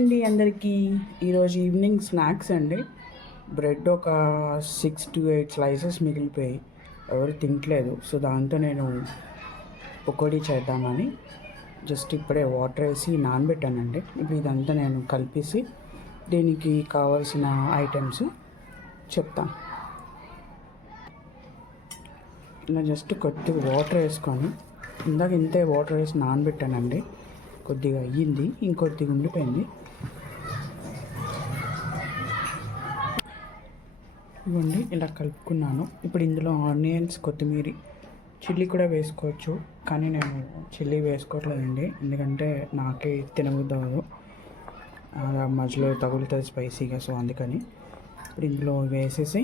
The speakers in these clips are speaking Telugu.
అండి అందరికీ ఈరోజు ఈవినింగ్ స్నాక్స్ అండి. బ్రెడ్ ఒక 6 to 8 స్లైసెస్ మిగిలిపోయి ఎవరు తినట్లేదు. సో దాంతో నేను పకోడీ చేద్దామని జస్ట్ ఇప్పుడే వాటర్ వేసి నానబెట్టానండి. ఇప్పుడు ఇదంతా నేను కలిపేసి దీనికి కావాల్సిన ఐటమ్స్ చెప్తాను. ఇలా జస్ట్ కొద్దిగా వాటర్ వేసుకొని ఇందాక ఇంతే వాటర్ వేసి నానబెట్టానండి. కొద్దిగా అయ్యింది, ఇంకొద్దిగా ఉండిపోయింది. ఇవ్వండి ఇలా కలుపుకున్నాను. ఇప్పుడు ఇందులో ఆనియన్స్, కొత్తిమీర, చిల్లీ కూడా వేసుకోవచ్చు, కానీ నేను చిల్లీ వేసుకోవట్లేదండి ఎందుకంటే నాకే తినబుద్ధి అవ్వదు, మధ్యలో తగులుతుంది స్పైసీగా. సో అందుకని ఇప్పుడు ఇందులో వేసేసి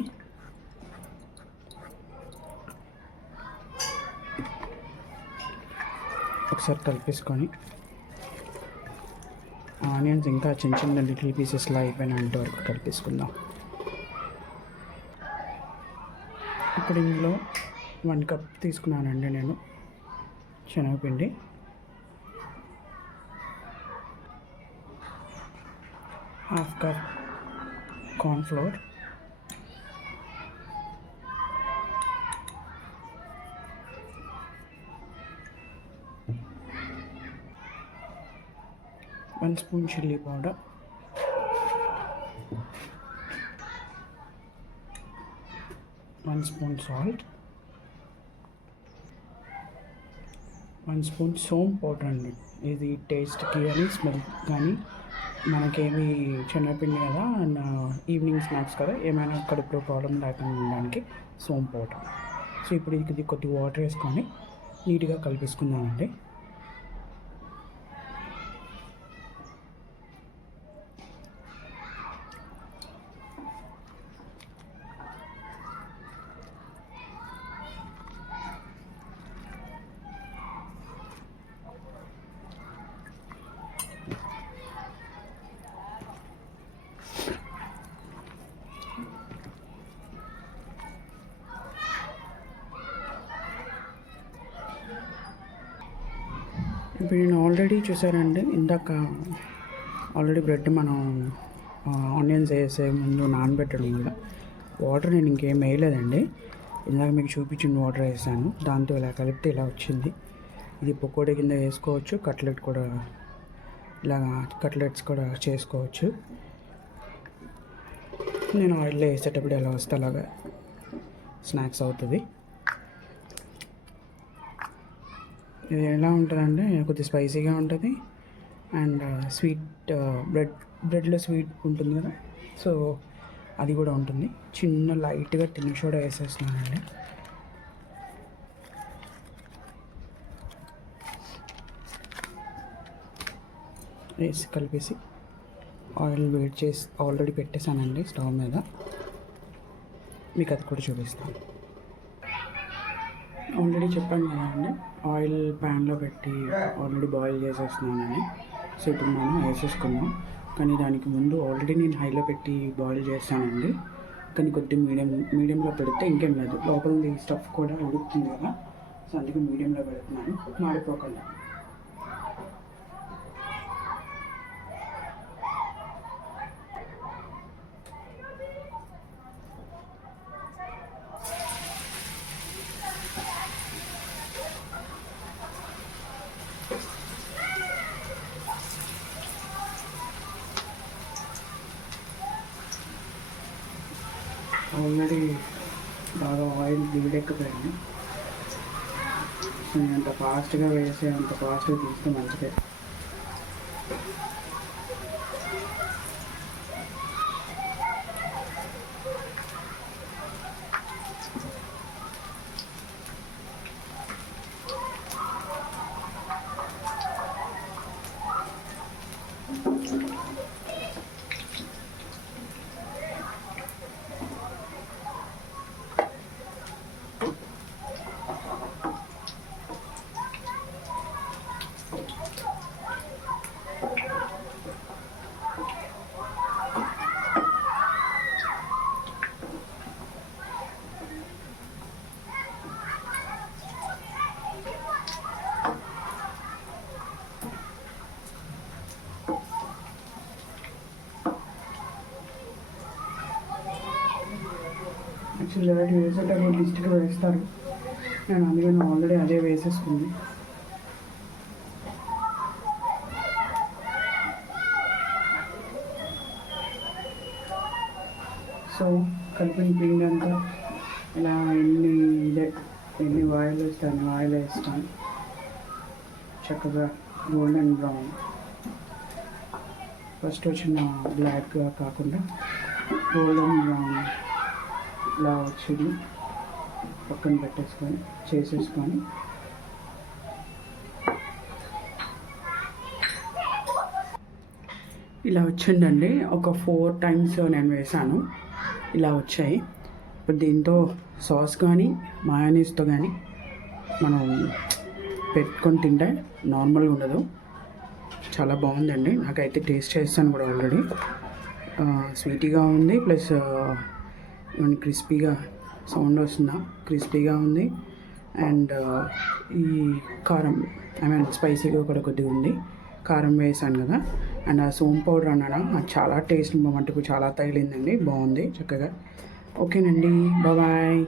ఒకసారి కలిపేసుకొని ఆనియన్స్ ఇంకా చిన్న చిన్న లిటిల్ పీసెస్లా అయిపోయినంత వరకు కలిపేసుకుందాం. ఇప్పుడు ఇందులో 1 కప్ తీసుకున్నానండి నేను శనగపిండి, 1/2 cup cornflour, 1 spoon chilli powder, 1 spoon salt, 1 spoon సోంపు పౌడర్ అండి. ఇది టేస్ట్కి కానీ స్మెల్ కానీ మనకేమి శనగపిండి కదా, అండ్ ఈవినింగ్ స్నాక్స్ కదా, ఏమైనా కడుపులో ప్రాబ్లం లేకుండా ఉండడానికి సోంపు పౌడర్. సో ఇప్పుడు ఇది కొద్దిగా వాటర్ వేసుకొని నీట్గా కలిపేసుకుందామండి. ఇప్పుడు నేను ఆల్రెడీ చూసారండి, ఇందాక ఆల్రెడీ బ్రెడ్ మనం ఆనియన్స్ వేసే ముందు నానబెట్టడం వల్ల వాటర్ నేను ఇంకేం వేయలేదండి. ఇందాక మీకు చూపించిన వాటర్ వేసాను, దాంతో ఇలా కలిపితే ఇలా వచ్చింది. ఇది పకోడీ కింద వేసుకోవచ్చు, కట్లెట్ కూడా ఇలా కట్లెట్స్ కూడా చేసుకోవచ్చు. నేను ఆయిల్లో వేసేటప్పుడు ఎలా వస్తే అలాగా స్నాక్స్ అవుతుంది. ఇది ఎలా ఉంటుందంటే కొద్దిగా స్పైసీగా ఉంటుంది అండ్ స్వీట్, బ్రెడ్లో స్వీట్ ఉంటుంది కదా, సో అది కూడా ఉంటుంది. చిన్న లైట్గా తిని సోడా వేసేస్తున్నానండి. వేసి కలిపేసి ఆయిల్ వేడి చేసి ఆల్రెడీ పెట్టేశానండి స్టవ్ మీద, మీకు అది కూడా చూపిస్తాను. ఆల్రెడీ చెప్పాను కదండి, ఆయిల్ ప్యాన్లో పెట్టి ఆల్రెడీ బాయిల్ చేసేస్తున్నానని. సో ఇప్పుడు మనం వేసేసుకున్నాం, కానీ దానికి ముందు ఆల్రెడీ నేను హైలో పెట్టి బాయిల్ చేస్తానండి. కానీ కొద్దిగా మీడియంలో పెడితే ఇంకేం లేదు, లోపల స్టఫ్ కూడా ఉడుకుతుంది కదా, సో అందుకే మీడియంలో పెడుతున్నాను, మాడిపోకుండా. ఆల్రెడీ బాగా ఆయిల్ వేడెక్కిపోయింది, సో నేను అంత ఫాస్ట్గా వేసి అంత ఫాస్ట్గా తీస్తే మంచిదే. యాక్చువల్లీ ఎవరైతే వేసేటప్పుడు లిస్ట్గా వేస్తారు, నేను అందుకని ఆల్రెడీ అదే వేసేసుకుంది. సో కలిపిన పిండి అంతా ఇలా ఎన్ని ఆయిల్ వేస్తాను, ఆయిల్ వేస్తాను చక్కగా గోల్డెన్ బ్రౌన్. ఫస్ట్ వచ్చిన బ్లాక్గా కాకుండా గోల్డెన్ బ్రౌన్ ఇలా వచ్చింది పక్కన పెట్టేసుకొని చేసేసుకొని ఇలా వచ్చిందండి. ఒక 4 times నేను వేసాను, ఇలా వచ్చాయి. ఇప్పుడు దీంతో సాస్ కానీ మయోనీస్తో కానీ మనం పెట్టుకొని తింటే నార్మల్గా ఉండదు, చాలా బాగుందండి. నాకైతే టేస్ట్ చేస్తాను కూడా ఆల్రెడీ. స్వీటీగా ఉంది, ప్లస్ క్రిస్పీగా సౌండ్ వస్తుందా, క్రిస్పీగా ఉంది. అండ్ ఈ కారం స్పైసీగా కూడా కొద్దిగా ఉంది, కారం వేసాను కదా. అండ్ ఆ సోంపు పౌడర్ అన్నాడా, అది చాలా టేస్ట్ మటుకు చాలా తగిలిందండి, బాగుంది చక్కగా. ఓకేనండి, బాయ్.